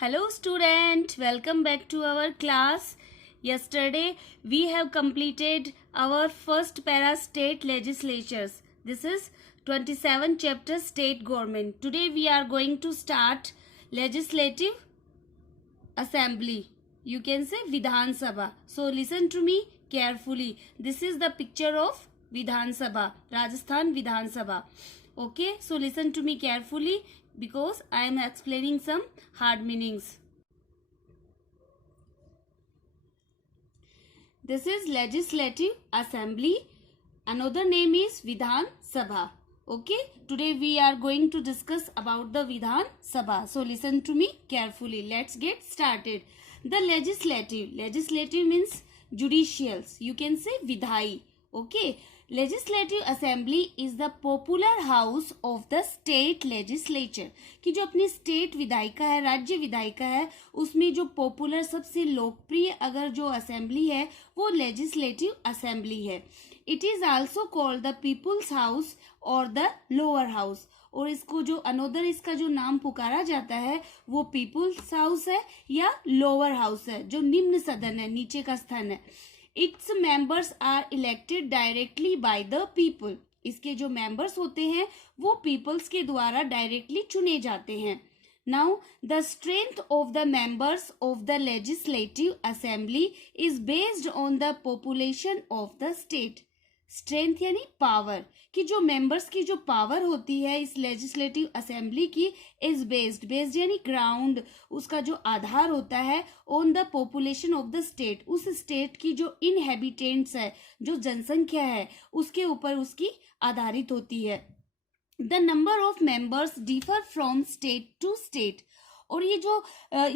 Hello student, welcome back to our class. Yesterday we have completed our first para state legislatures. This is 27 chapter state government. Today we are going to start legislative assembly. You can say Vidhan Sabha. So listen to me carefully. This is the picture of Vidhan Sabha, Rajasthan Vidhan Sabha. Okay, so listen to me carefully because I am explaining some hard meanings. This is Legislative Assembly. Another name is Vidhan Sabha. Okay, today we are going to discuss about the Vidhan Sabha. So listen to me carefully. Let's get started. The legislative means judicials. You can say Vidhai. Okay, legislative assembly is the popular house of the state legislature कि जो अपनी state विधायिका है, राज्य विधायिका है, उसमें जो पॉपुलर सबसे लोकप्रिय अगर जो असेंबली है वो लेजिस्लेटिव असेंबली है. It is also called the people's house और द लोअर हाउस. और इसको जो अनोदर इसका जो नाम पुकारा जाता है वो पीपुल्स हाउस है या लोअर हाउस है, जो निम्न सदन है, नीचे का स्थान है. Its members are elected directly by the people. इसके जो members होते हैं वो peoples के द्वारा directly चुने जाते हैं. Now the strength of the members of the legislative assembly is based on the population of the state. Strength यानी पावर कि जो मेंबर्स की जो पावर होती है इस लेजिस्लेटिव असेंबली की इज बेस्ड यानी ग्राउंड, उसका जो आधार होता है on the population of the state, उस स्टेट की जो इनहेबिटेंट्स है, जो जनसंख्या है, उसके ऊपर उसकी आधारित होती है. The number of members differ from state to state. और ये जो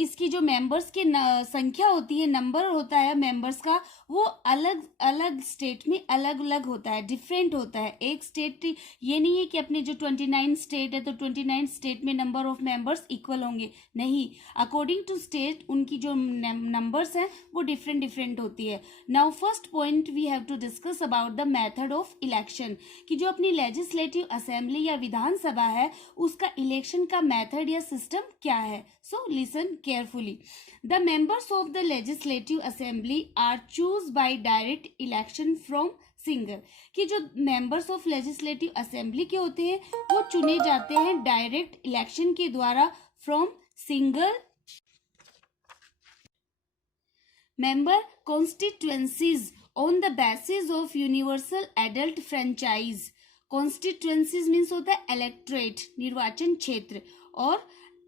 इसकी जो मेंबर्स की संख्या होती है, नंबर होता है मेंबर्स का, वो अलग अलग स्टेट में अलग अलग होता है, डिफरेंट होता है. एक स्टेट ये नहीं है कि अपने जो 29 स्टेट है तो 29 स्टेट में नंबर ऑफ मेंबर्स इक्वल होंगे, नहीं. अकॉर्डिंग टू स्टेट उनकी जो नंबर्स हैं वो डिफरेंट होती है. Now first point we have to discuss about the method of election कि जो अपनी लेजिस्लेटिव असेंबली या विधानसभा है उसका इलेक्शन का मेथड या सिस्टम क्या है. So listen carefully. The members of the legislative assembly are chosen by direct election from single. कि जो members of legislative assembly के होते हैं वो चुने जाते हैं direct election के द्वारा from single member constituencies on the basis of universal adult franchise. Constituencies means होता है electorate, निर्वाचन क्षेत्र, और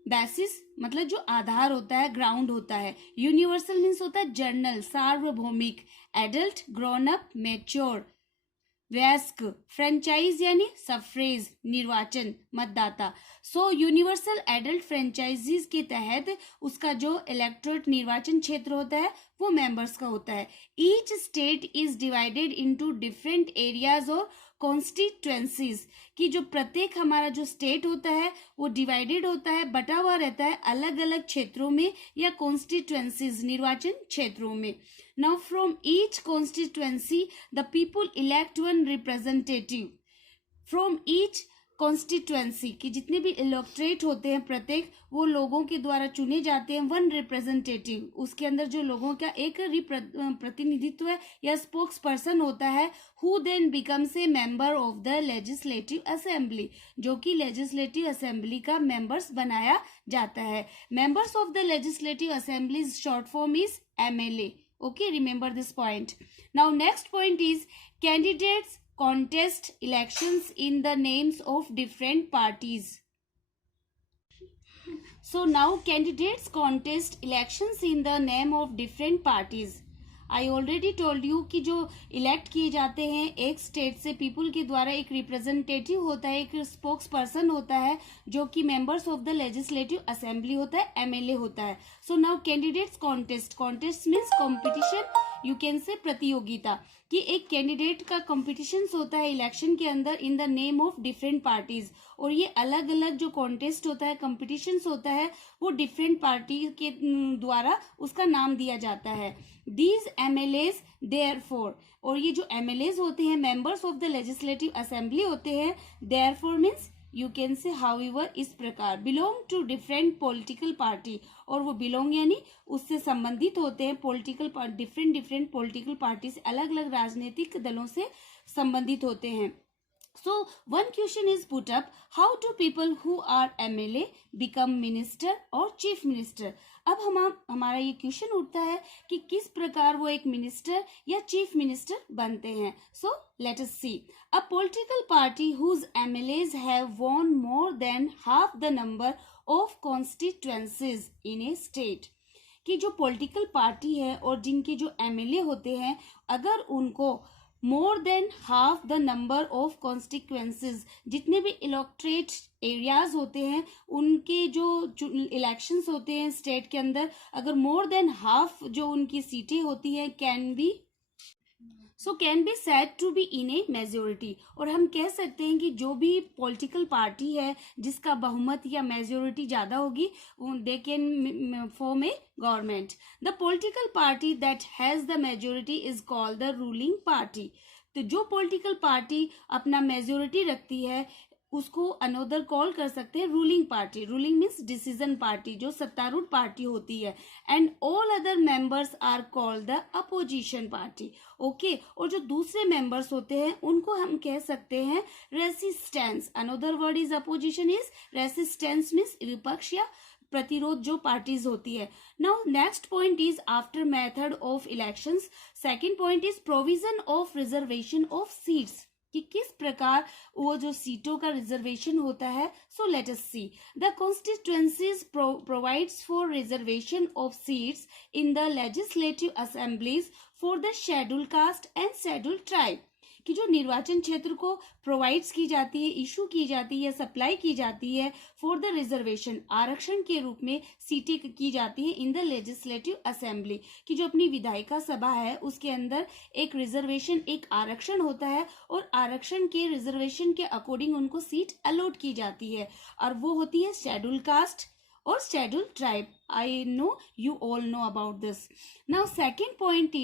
बेसिस मतलब जो आधार होता है, ग्राउंड होता है. यूनिवर्सल मीन्स होता है जनरल, सार्वभौमिक. एडल्ट ग्रोन अप, मैच्योर, वयस्क. फ्रेंचाइज यानी सफ्रेज, निर्वाचन, मतदाता. सो यूनिवर्सल एडल्ट फ्रेंचाइजीज के तहत उसका जो इलेक्टोरेट निर्वाचन क्षेत्र होता है वो मेंबर्स का होता है. Each state is divided into different areas और कॉन्स्टिट्यूएंसीज कि जो प्रत्येक हमारा जो स्टेट होता है वो डिवाइडेड होता है, बटा हुआ रहता है अलग अलग क्षेत्रों में या कॉन्स्टिट्यूएंसीज, निर्वाचन क्षेत्रों में. Now from each constituency the people elect one representative. From each constituency कि जितने भी इलेक्टोरेट होते हैं प्रत्येक, वो लोगों के द्वारा चुने जाते हैं. वन रिप्रेजेंटेटिव, उसके अंदर जो लोगों का एक प्रतिनिधित्व है या स्पोक्स पर्सन होता है, who then becomes a member of the legislative assembly, जो कि लेजिस्लेटिव असेंबली का मेंबर्स बनाया जाता है. Members of the legislative assembly short form is MLA. Okay, remember this point. Now next point is candidates contest elections in the names of different parties. So now candidates contest elections in the name of different parties. I already told you कि जो elect किए जाते हैं एक state से people के द्वारा, एक रिप्रेजेंटेटिव होता है, एक स्पोक्स पर्सन होता है जो कि members of the legislative assembly होता है, MLA होता है. So now candidates contest means competition, you can से प्रतियोगिता, कि एक कैंडिडेट का कॉम्पिटिशन होता है इलेक्शन के अंदर in the name of different parties. और ये अलग अलग जो कॉन्टेस्ट होता है, कॉम्पिटिशन होता है, वो डिफरेंट पार्टी के द्वारा उसका नाम दिया जाता है. These MLAs therefore, और ये जो MLAs होते हैं members of the legislative assembly होते हैं, therefore means you can say however इस प्रकार, belong to different political party, और वो बिलोंग यानी उससे संबंधित होते हैं, पॉलिटिकल डिफरेंट पॉलिटिकल पार्टी से, अलग अलग राजनीतिक दलों से संबंधित होते हैं. So one question is put up, how do people who are MLA become minister or chief minister? अब हमारा ये क्वेश्चन उठता है कि किस प्रकार वो एक मिनिस्टर या चीफ मिनिस्टर बनते हैं. So let us see. A political party whose MLAs have won more than half the number of constituencies in a state. कि जो पॉलिटिकल पार्टी है और जिनके जो MLA होते हैं, अगर उनको more than half the number of constituencies, जितने भी इलेक्ट्रेट एरियाज होते हैं उनके जो इलेक्शंस होते हैं स्टेट के अंदर, अगर मोर देन हाफ जो उनकी सीटें होती हैं can be said to be in a majority. और हम कह सकते हैं कि जो भी पॉलिटिकल पार्टी है जिसका बहुमत या मेजोरिटी ज्यादा होगी, they can form A government. The political party that has the majority is called the ruling party. तो जो पॉलिटिकल पार्टी अपना मेजोरिटी रखती है उसको अनोदर कॉल कर सकते हैं ruling party. Ruling means decision party, जो सत्तारूढ़ पार्टी होती है. And all other members are called the opposition party. Okay, और जो दूसरे मेंबर्स होते हैं उनको हम कह सकते हैं resistance. Another word is opposition is resistance, means विपक्ष या प्रतिरोध जो पार्टीज होती है. Now next point is after method of elections. Second point is provision of reservation of seats, कि किस प्रकार वो जो सीटों का रिजर्वेशन होता है. So let us see. The constituencies provides for reservation of seats in the legislative assemblies for the schedule caste and schedule tribe. कि जो निर्वाचन क्षेत्र को प्रोवाइड्स की जाती है, इशू की जाती है, सप्लाई की जाती है फॉर द रिजर्वेशन, आरक्षण के रूप में सीटें की जाती है इन द लेजिस्लेटिव असेंबली. कि जो अपनी विधायिका सभा है उसके अंदर एक रिजर्वेशन, एक आरक्षण होता है और आरक्षण के रिजर्वेशन के अकॉर्डिंग उनको सीट अलॉट की जाती है, और वो होती है शेड्यूल कास्ट और schedule tribe. I know you all know about this. Now third point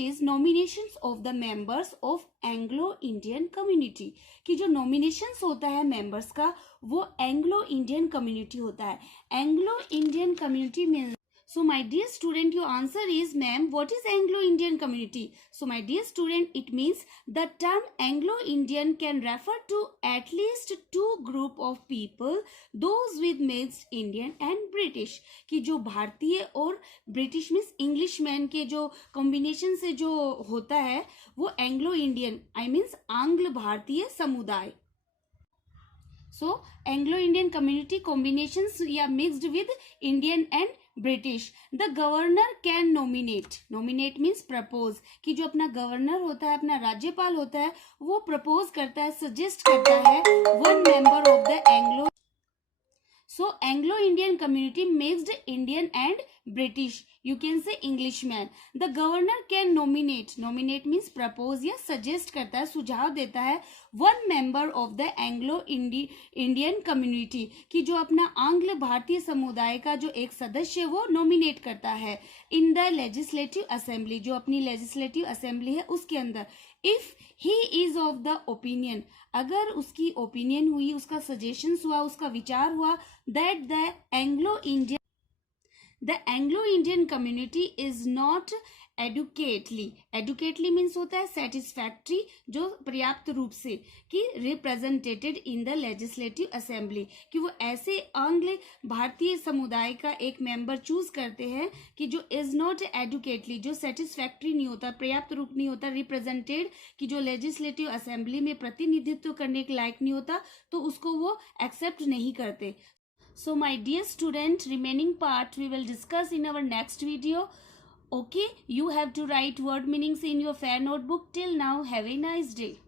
is nominations of the members of Anglo-Indian community. कि जो nominations होता है members का वो Anglo-Indian community होता है. Anglo-Indian community means, so my dear student, your answer is, ma'am, what is Anglo-Indian community? So my dear student, it means the term Anglo-Indian can refer to at least two group of people, those with mixed Indian and British. कि जो भारतीय और British means English man के जो combination से जो होता है वो एंग्लो इंडियन, आई मीन्स आंग्ल भारतीय समुदाय. So Anglo-Indian community combinations या mixed with Indian and British. The governor can nominate. Nominate means propose. कि जो अपना गवर्नर होता है, अपना राज्यपाल होता है, वो propose करता है, suggest करता है one member of the Anglo. So Anglo-Indian community mixed Indian and British. You can say Englishman. The governor can nominate. Nominate means propose या suggest करता है, सुझाव देता है one member of the Anglo-Indian community. कि जो अपना आंग्ल भारतीय समुदाय का जो एक सदस्य वो nominate करता है in the legislative assembly, जो अपनी legislative assembly है उसके अंदर. If he is of the opinion, अगर उसकी ओपिनियन हुई, उसका सजेशंस हुआ, उसका विचार हुआ that the Anglo-Indian community is not adequately means होता है satisfactory, जो पर्याप्त रूप से, कि represented in the legislative assembly. कि वो ऐसे आंग्ल भारतीय समुदाय का एक मेंबर चूज करते हैं कि जो is not adequately, जो satisfactory नहीं होता, पर्याप्त रूप नहीं होता, represented, कि जो legislative assembly में प्रतिनिधित्व करने के लायक नहीं होता, तो उसको वो accept नहीं करते. So my dear student, remaining part we will discuss in our next video. Okay, you have to write word meanings in your fair notebook. Till now, have a nice day.